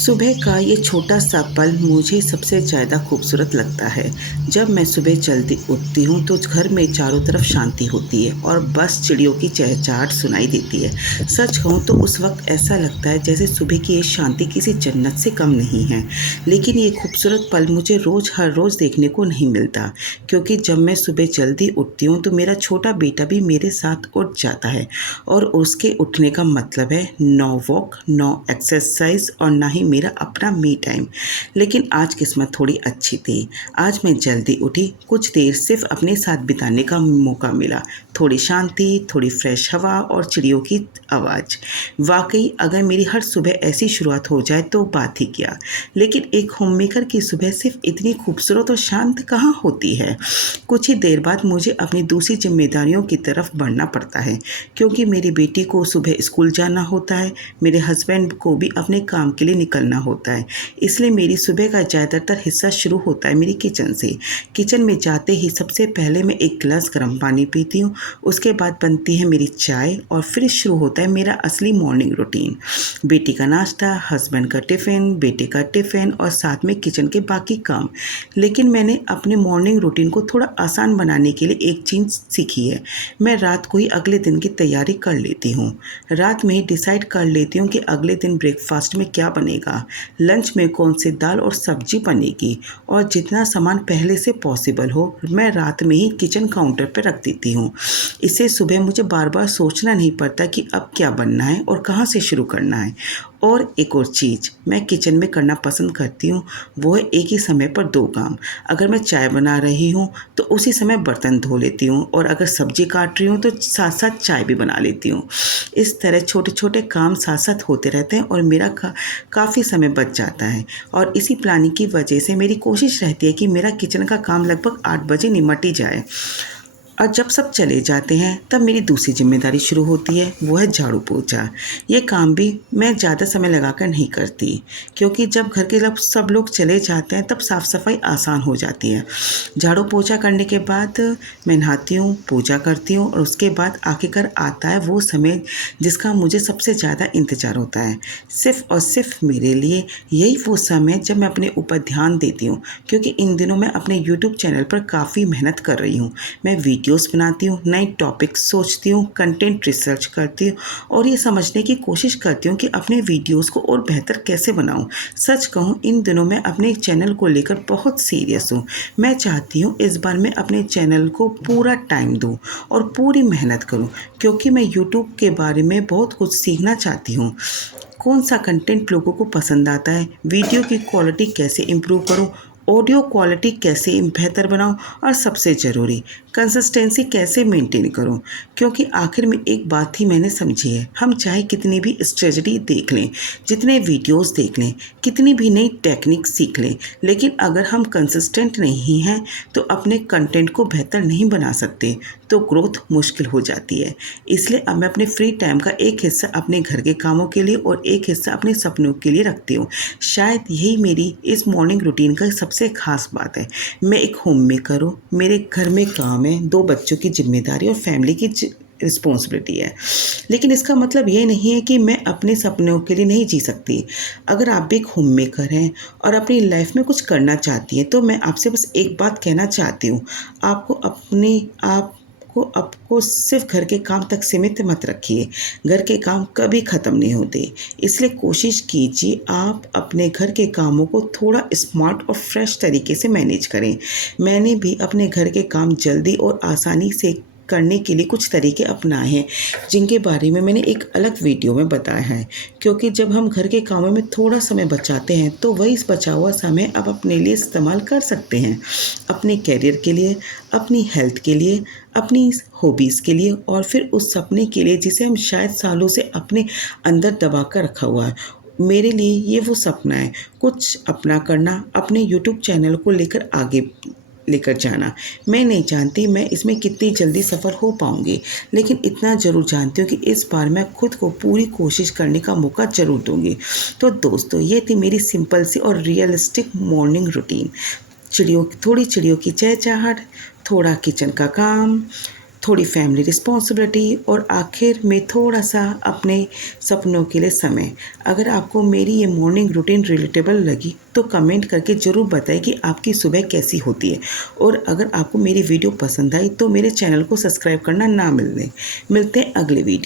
सुबह का ये छोटा सा पल मुझे सबसे ज़्यादा खूबसूरत लगता है। जब मैं सुबह जल्दी उठती हूँ तो घर में चारों तरफ शांति होती है और बस चिड़ियों की चहचहाट सुनाई देती है। सच कहूँ तो उस वक्त ऐसा लगता है जैसे सुबह की ये शांति किसी जन्नत से कम नहीं है। लेकिन ये खूबसूरत पल मुझे हर रोज़ देखने को नहीं मिलता, क्योंकि जब मैं सुबह जल्दी उठती हूँ तो मेरा छोटा बेटा भी मेरे साथ उठ जाता है और उसके उठने का मतलब है नो वॉक, नो एक्सरसाइज और ना ही मेरा अपना मी टाइम। लेकिन आज किस्मत थोड़ी अच्छी थी। आज मैं जल्दी उठी, कुछ देर सिर्फ अपने साथ बिताने का मौका मिला। थोड़ी शांति, थोड़ी फ्रेश हवा और चिड़ियों की आवाज़। वाकई अगर मेरी हर सुबह ऐसी शुरुआत हो जाए तो बात ही क्या। लेकिन एक होममेकर की सुबह सिर्फ इतनी खूबसूरत और शांत कहाँ होती है। कुछ ही देर बाद मुझे अपनी दूसरी जिम्मेदारियों की तरफ बढ़ना पड़ता है, क्योंकि मेरी बेटी को सुबह स्कूल जाना होता है, मेरे हस्बैंड को भी अपने काम के लिए निकलना होता है। इसलिए मेरी सुबह का ज़्यादातर हिस्सा शुरू होता है मेरी किचन से। किचन में जाते ही सबसे पहले मैं एक गिलास गर्म पानी पीती हूँ, उसके बाद बनती है मेरी चाय और फिर शुरू होता है मेरा असली मॉर्निंग रूटीन। बेटी का नाश्ता, हस्बैंड का टिफ़िन, बेटे का टिफ़िन और साथ में किचन के बाकी काम। लेकिन मैंने अपने मॉर्निंग रूटीन को थोड़ा आसान बनाने के लिए एक चीज़ सीखी है। मैं रात को ही अगले दिन की तैयारी कर लेती हूँ। रात में ही डिसाइड कर लेती हूँ कि अगले दिन ब्रेकफास्ट में क्या बनेगा, लंच में कौन सी दाल और सब्जी बनेगी, और जितना सामान पहले से पॉसिबल हो मैं रात में ही किचन काउंटर पर रख देती हूँ। इससे सुबह मुझे बार बार सोचना नहीं पड़ता कि अब क्या बनना है और कहाँ से शुरू करना है। और एक और चीज़ मैं किचन में करना पसंद करती हूँ, वो है एक ही समय पर दो काम। अगर मैं चाय बना रही हूँ तो उसी समय बर्तन धो लेती हूँ, और अगर सब्जी काट रही हूँ तो साथ साथ चाय भी बना लेती हूँ। इस तरह छोटे छोटे काम साथ साथ होते रहते हैं और मेरा काफ़ी समय बच जाता है। और इसी प्लानिंग की वजह से मेरी कोशिश रहती है कि मेरा किचन का काम लगभग 8 बजे निमट ही जाए। और जब सब चले जाते हैं तब मेरी दूसरी जिम्मेदारी शुरू होती है, वो है झाड़ू पोछा। ये काम भी मैं ज़्यादा समय लगाकर नहीं करती, क्योंकि जब घर के सब लोग चले जाते हैं तब साफ़ सफाई आसान हो जाती है। झाड़ू पोछा करने के बाद मैं नहाती हूँ, पूजा करती हूँ और उसके बाद आखिरकार आता है वो समय जिसका मुझे सबसे ज़्यादा इंतज़ार होता है। सिर्फ़ और सिर्फ मेरे लिए यही वो समय जब मैं अपने ऊपर ध्यान देती हूँ, क्योंकि इन दिनों मैं अपने यूट्यूब चैनल पर काफ़ी मेहनत कर रही हूँ। मैं वीडियोस बनाती हूँ, नए टॉपिक्स सोचती हूँ, कंटेंट रिसर्च करती हूँ और ये समझने की कोशिश करती हूँ कि अपने वीडियोस को और बेहतर कैसे बनाऊँ। सच कहूँ इन दिनों मैं अपने चैनल को लेकर बहुत सीरियस हूँ। मैं चाहती हूँ इस बार मैं अपने चैनल को पूरा टाइम दूँ और पूरी मेहनत करूँ, क्योंकि मैं यूट्यूब के बारे में बहुत कुछ सीखना चाहती हूँ। कौन सा कंटेंट लोगों को पसंद आता है, वीडियो की क्वालिटी कैसे इम्प्रूव करूं, ऑडियो क्वालिटी कैसे बेहतर बनाऊं, और सबसे ज़रूरी कंसिस्टेंसी कैसे मेंटेन करूं। क्योंकि आखिर में एक बात ही मैंने समझी है, हम चाहे कितनी भी स्ट्रेटजी देख लें, जितने वीडियोस देख लें, कितनी भी नई टेक्निक सीख लें, लेकिन अगर हम कंसिस्टेंट नहीं हैं तो अपने कंटेंट को बेहतर नहीं बना सकते, तो ग्रोथ मुश्किल हो जाती है। इसलिए अब मैं अपने फ्री टाइम का एक हिस्सा अपने घर के कामों के लिए और एक हिस्सा अपने सपनों के लिए रखती हूँ। शायद यही मेरी इस मॉर्निंग रूटीन का सबसे खास बात है। मैं एक होम मेकर हूँ, मेरे घर में काम है, 2 बच्चों की जिम्मेदारी और फैमिली की रिस्पॉन्सिबिलिटी है। लेकिन इसका मतलब ये नहीं है कि मैं अपने सपनों के लिए नहीं जी सकती। अगर आप भी एक होम मेकर हैं और अपनी लाइफ में कुछ करना चाहती हैं तो मैं आपसे बस एक बात कहना चाहती हूँ, आपको अपने आप को आपको सिर्फ घर के काम तक सीमित मत रखिए। घर के काम कभी ख़त्म नहीं होते। इसलिए कोशिश कीजिए आप अपने घर के कामों को थोड़ा स्मार्ट और फ्रेश तरीके से मैनेज करें। मैंने भी अपने घर के काम जल्दी और आसानी से करने के लिए कुछ तरीके अपनाए हैं, जिनके बारे में मैंने एक अलग वीडियो में बताया है। क्योंकि जब हम घर के कामों में थोड़ा समय बचाते हैं तो वही बचा हुआ समय आप अपने लिए इस्तेमाल कर सकते हैं, अपने करियर के लिए, अपनी हेल्थ के लिए, अपनी हॉबीज़ के लिए और फिर उस सपने के लिए जिसे हम शायद सालों से अपने अंदर दबा कर रखा हुआ है। मेरे लिए ये वो सपना है, कुछ अपना करना, अपने यूट्यूब चैनल को लेकर आगे लेकर जाना। मैं नहीं जानती मैं इसमें कितनी जल्दी सफल हो पाऊंगी, लेकिन इतना ज़रूर जानती हूँ कि इस बार मैं खुद को पूरी कोशिश करने का मौका ज़रूर दूंगी। तो दोस्तों, ये थी मेरी सिंपल सी और रियलिस्टिक मॉर्निंग रूटीन। चिड़ियों की चहचहाट, थोड़ा किचन का काम, थोड़ी फैमिली रिस्पॉन्सिबिलिटी और आखिर में थोड़ा सा अपने सपनों के लिए समय। अगर आपको मेरी ये मॉर्निंग रूटीन रिलेटेबल लगी तो कमेंट करके ज़रूर बताएं कि आपकी सुबह कैसी होती है। और अगर आपको मेरी वीडियो पसंद आई तो मेरे चैनल को सब्सक्राइब करना ना मिलते हैं अगले वीडियो।